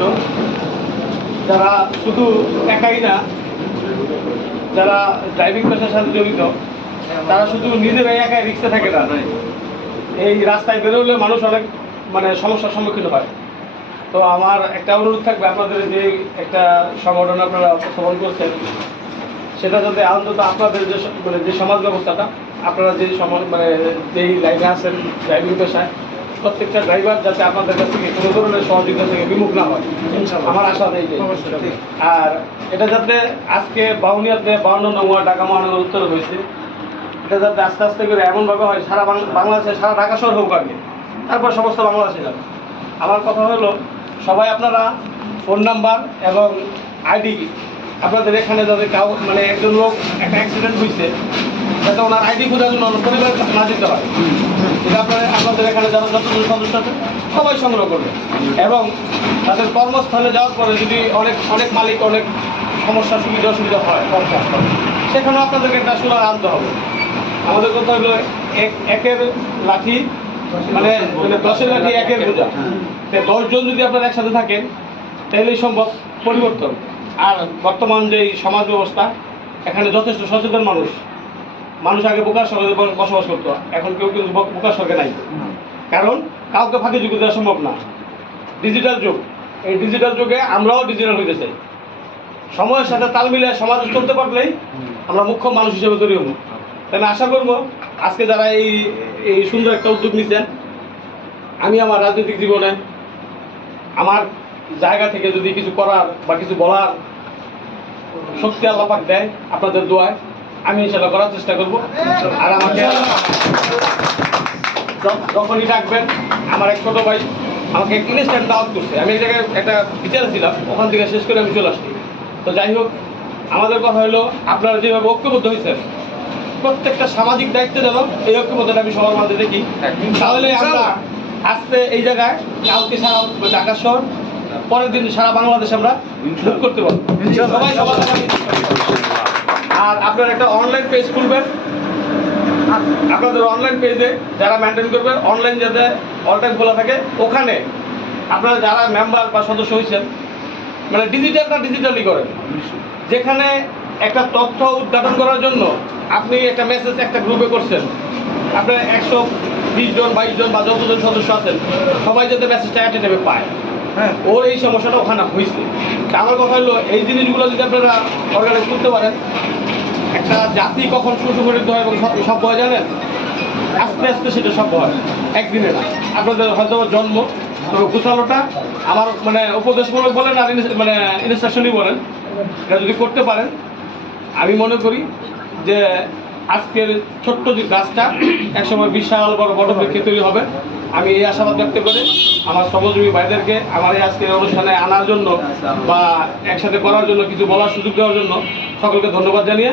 জড়িত যারা শুধু একাই না, যারা ড্রাইভিং পেশার সাথে জড়িত, তারা শুধু নিজেরাই একাই রিক্সা থাকে না। এই রাস্তায় বেরোলে মানুষ অনেক মানে সমস্যার সম্মুখীন হয়। তো আমার একটা অনুরোধ থাকবে আপনাদের যে একটা সংগঠন আপনারা উপস্থাপন করছেন, সেটা যাতে অন্তত আপনাদের যে মানে যে সমাজ ব্যবস্থাটা, আপনারা যে সমাজ মানে যেই লাইনে আছেন ড্রাইভিং পেশায় প্রত্যেকটা ড্রাইভার যাতে আপনাদের কাছ থেকে কোনো ধরনের সহযোগিতা থেকে বিমুখ না হয়। আমার আশা নেই আর এটা যাতে আজকে বাউনিয়াতে বাউন্ন নম্বর ঢাকা মহানগর উত্তর হয়েছে এটা যাতে আস্তে আস্তে করে এমনভাবে হয় সারা বাংলাদেশে সারা ঢাকা শহর হোক আগে তারপর সমস্ত বাংলাদেশে যাবে আমার কথা হলো সবাই আপনারা ফোন নাম্বার এবং আইডি আপনাদের এখানে যাতে কাউ মানে একজন লোক একটা অ্যাক্সিডেন্ট হয়েছে যাতে ওনার আইডি খোঁজার জন্য ওনার পরিবার না যেতে হয়। এটা আপনারা আপনাদের এখানে যারা যতজন সদস্য আছে, সবাই সংগ্রহ করবে। এবং তাদের কর্মস্থলে যাওয়ার পরে যদি অনেক অনেক মালিক, অনেক সমস্যা সুবিধা অসুবিধা হয় সেখানেও আপনাদেরকে একটা সুরার আনতে হবে। আমাদের কথা হলো এক, একের লাঠি মানে মানে দশের লাঠি একের বোঝা। দশজন যদি আপনারা একসাথে থাকেন তাহলেই সম্ভব পরিবর্তন। আর বর্তমান যে সমাজ ব্যবস্থা, এখানে যথেষ্ট সচেতন মানুষ। মানুষ আগে বোকার সঙ্গে বসবাস করতো। এখন কেউ কিন্তু বোকার সঙ্গে নাই। কারণ কাউকে ফাঁকি যুগে দেওয়া সম্ভব না। ডিজিটাল যুগ। এই ডিজিটাল যুগে আমরাও ডিজিটাল হইতে চাই। সময়ের সাথে তাল মিলিয়ে সমাজ চলতে পারলেই আমরা মুখ্য মানুষ হিসেবে তৈরি হব। আমি আশা করব, আজকে যারা এই এই সুন্দর একটা উদ্যোগ নিচ্ছেন আমি আমার রাজনৈতিক জীবনে আমার জায়গা থেকে যদি কিছু করার বা কিছু বলার শক্তি আল্লাপাক দেয় আপনাদের দোয়ায়। আমি সেটা করার চেষ্টা করব। আর আমাকে যখনই ডাকবেন আমার এক ছোটো ভাই আমাকে ইনস্ট্যান্ট দাওয়াত করছে। আমি এই জায়গায় একটা বিচার ছিলাম ওখান থেকে শেষ করে আমি চলে আসছি। তো যাই হোক আমাদের কথা হলো আপনারা যেভাবে ঐক্যবদ্ধ হয়েছেন প্রত্যেকটা সামাজিক দায়িত্ব যেন এই ঐক্যবদ্ধটা আমি সবার মধ্যে দেখি। তাহলে আমরা আজকে এই জায়গায় কালকে সারা ঢাকা শহর পরের দিন সারা বাংলাদেশ আমরা করতে পারব। সবাই সবার। আর আপনার একটা অনলাইন পেজ খুলবেন। আপনাদের অনলাইন পেজে যারা মেনটেন করবেন অনলাইন যাতে অল টাইম খোলা থাকে ওখানে আপনারা যারা মেম্বার বা সদস্য হয়েছেন মানে ডিজিটালটা ডিজিটালি করেন। যেখানে একটা তথ্য উদ্ঘাটন করার জন্য আপনি একটা মেসেজ একটা গ্রুপে করছেন। আপনার একশো বিশ জন বাইশ জন বা যতজন সদস্য আছেন সবাই যাতে মেসেজটা অ্যাটে টাইমে পায়। হ্যাঁ। ওর এই সমস্যাটা ওখানে হয়েছে। আমার কথা হলো এই জিনিসগুলো যদি আপনারা অর্গানাইজ করতে পারেন একটা জাতি কখন সুসংগঠিত হয় এবং সব- হয় জানেন? আস্তে আস্তে সেটা সভ্য হয়। একদিনে না। আপনাদের হয়তো জন্ম তবে গোছালোটা আমার মানে উপদেশমূলক বলেন আর মানে ইনস্ট্রাকশনই বলেন। এটা যদি করতে পারেন, আমি মনে করি যে আজকের ছোট্ট যে গাছটা একসময় বিশাল বড় বড় বৃক্ষে তৈরি হবে। আমি এই আশাবাদ ব্যক্ত করে আমার শ্রমজীবী ভাইদেরকে আমার এই আজকের অনুষ্ঠানে আনার জন্য বা একসাথে করার জন্য কিছু বলার সুযোগ দেওয়ার জন্য সকলকে ধন্যবাদ জানিয়ে